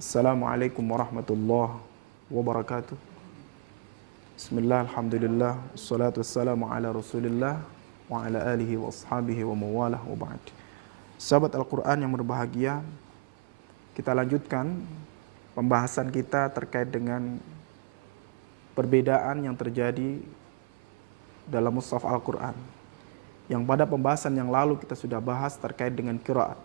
Assalamualaikum warahmatullahi wabarakatuh. Bismillah, alhamdulillah, wassalatu wassalamu ala rasulillah wa ala alihi wa ashabihi wa mawalah wa ba'd. Sahabat Al-Quran yang berbahagia, kita lanjutkan pembahasan kita terkait dengan perbedaan yang terjadi dalam mushaf Al-Quran, yang pada pembahasan yang lalu kita sudah bahas terkait dengan qiraat.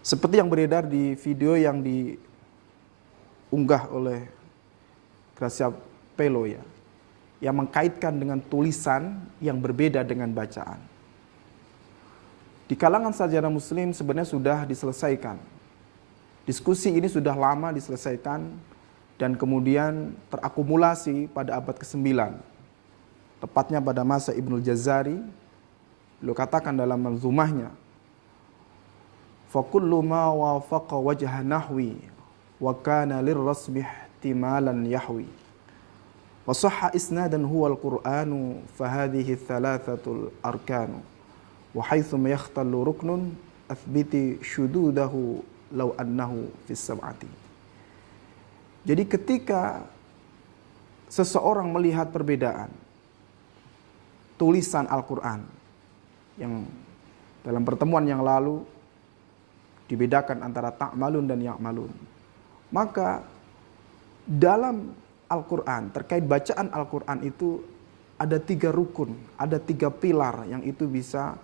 Seperti yang beredar di video yang diunggah oleh Gracia Pelo ya, yang mengkaitkan dengan tulisan yang berbeda dengan bacaan. Di kalangan sarjana muslim sebenarnya sudah diselesaikan. Diskusi ini sudah lama diselesaikan dan kemudian terakumulasi pada abad ke-9. Tepatnya pada masa Ibnul Jazari, beliau katakan dalam manzumahnya, فَكُلُّ مَا وَافَقَ وَجْهَ نَحْوِي وَكَانَ لِلرَّسْمِ احْتِمَالًا يَحْوِي وَصَحَّ إِسْنَادًا هُوَ الْقُرْآنُ فَهَذِهِ الثَّلَاثَةُ الْأَرْكَانُ وَحَيْثُمَ يَخْتَلُّ رُكْنٌ أَثْبِتِ شُذُوذَهُ لَوْ أَنَّهُ فِي السَّبْعَةِ. Jadi ketika seseorang melihat perbedaan tulisan Al-Quran, yang dalam pertemuan yang lalu dibedakan antara ta'malun dan ya'malun, maka dalam Al-Quran, terkait bacaan Al-Quran itu ada 3 rukun, ada 3 pilar yang itu bisa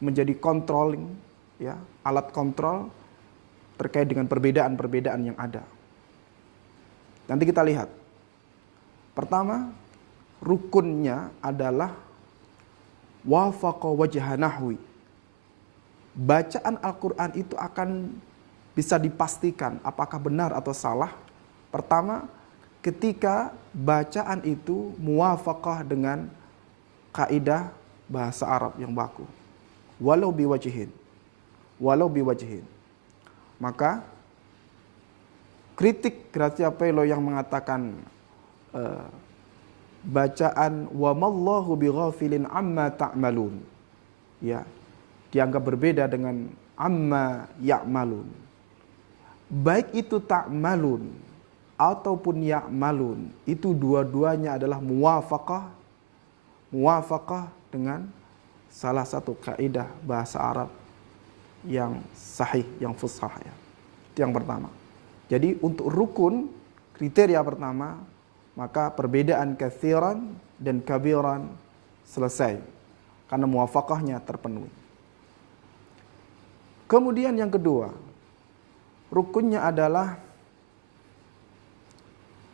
menjadi controlling, ya, alat kontrol terkait dengan perbedaan-perbedaan yang ada. Nanti kita lihat. Pertama, rukunnya adalah wafaqa wajha nahwi. Bacaan Al-Quran itu akan bisa dipastikan apakah benar atau salah. Pertama, ketika bacaan itu muwafaqah dengan kaidah bahasa Arab yang baku. Walau biwajhin. Maka kritik Gracia Pelo yang mengatakan bacaan wa mallahu bighafilin amma ta'malun, ya, dianggap berbeda dengan amma ya'malun. Baik itu ta'malun ataupun ya'malun, itu dua-duanya adalah muwafaqah dengan salah satu kaidah bahasa Arab yang sahih, yang fushah ya. Itu yang pertama. Jadi untuk rukun, kriteria pertama, maka perbedaan katsiran dan kabiran selesai karena muwafaqahnya terpenuhi. Kemudian yang kedua, rukunnya adalah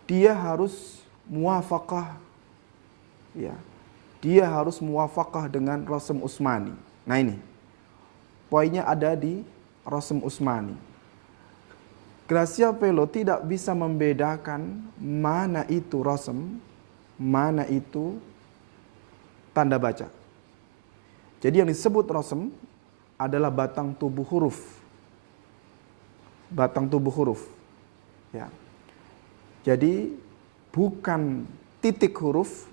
dia harus muwafaqah, ya. Dia harus muwafaqah dengan Rasm Utsmani. Nah ini, poinnya ada di Rasm Utsmani. Gracia Pelo tidak bisa membedakan mana itu rasm, mana itu tanda baca. Jadi yang disebut rasm adalah batang tubuh huruf. Batang tubuh huruf. Ya. Jadi bukan titik huruf,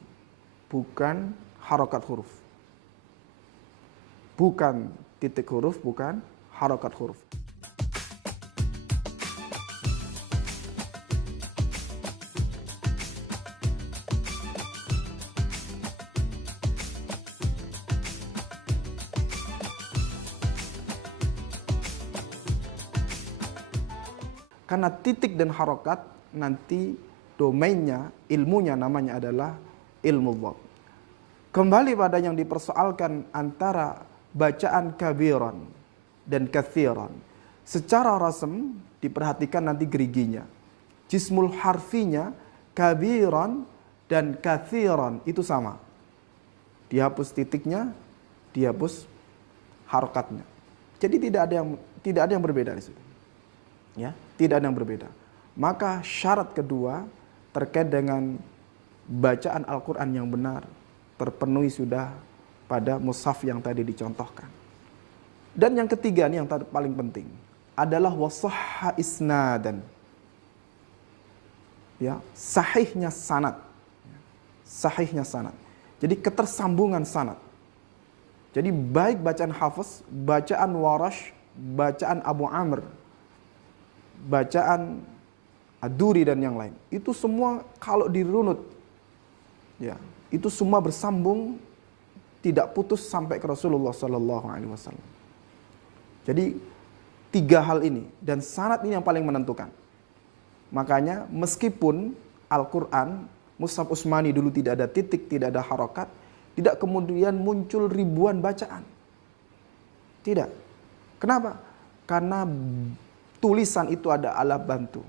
bukan harokat huruf. Bukan titik huruf, bukan harokat huruf. Karena titik dan harokat nanti domainnya, ilmunya namanya adalah ilmu dhabt. Kembali pada yang dipersoalkan antara bacaan kabiran dan katsiran. Secara rasm diperhatikan nanti geriginya. Jismul harfinya kabiran dan katsiran itu sama. Dihapus titiknya, dihapus harokatnya. Jadi tidak ada yang berbeda di situ. Ya, tidak ada yang berbeda. Maka syarat kedua terkait dengan bacaan Al-Quran yang benar terpenuhi sudah pada mushaf yang tadi dicontohkan. Dan yang ketiga nih yang paling penting adalah wasahha isnadan. Ya, sahihnya sanad. Sahihnya sanad. Jadi ketersambungan sanad. Jadi baik bacaan Hafiz, bacaan Warash, bacaan Abu Amr, bacaan Ad-Duri dan yang lain. Itu semua kalau dirunut, ya, itu semua bersambung, tidak putus sampai ke Rasulullah Sallallahu Alaihi Wasallam. Jadi 3 hal ini dan sanad ini yang paling menentukan. Makanya meskipun Al-Quran Mushaf Utsmani dulu tidak ada titik, tidak ada harokat, tidak kemudian muncul ribuan bacaan. Tidak. Kenapa? Karena tulisan itu ada alat bantu.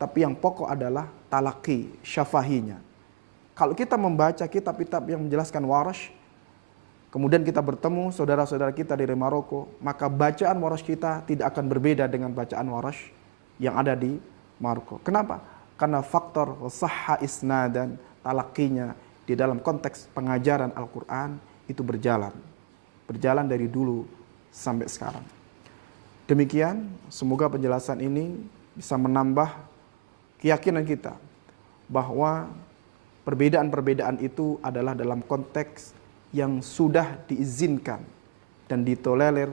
Tapi yang pokok adalah talaki, syafahinya. Kalau kita membaca kitab-kitab yang menjelaskan Warash, kemudian kita bertemu saudara-saudara kita dari Maroko, maka bacaan Warash kita tidak akan berbeda dengan bacaan Warash yang ada di Maroko. Kenapa? Karena faktor sahha isnadan, talakinya di dalam konteks pengajaran Al-Quran itu berjalan. Berjalan dari dulu sampai sekarang. Demikian, semoga penjelasan ini bisa menambah keyakinan kita bahwa perbedaan-perbedaan itu adalah dalam konteks yang sudah diizinkan dan ditolerir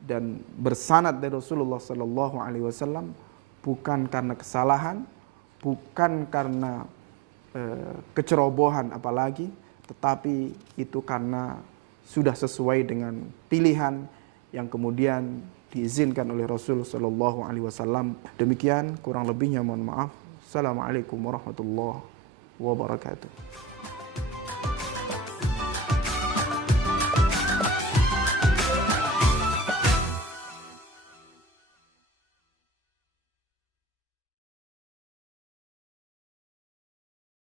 dan bersanad dari Rasulullah Sallallahu Alaihi Wasallam, bukan karena kesalahan, bukan karena kecerobohan apalagi, tetapi itu karena sudah sesuai dengan pilihan yang kemudian diizinkan oleh Rasul Sallallahu Alaihi Wasallam. Demikian, kurang lebihnya mohon maaf. Assalamualaikum warahmatullahi wabarakatuh.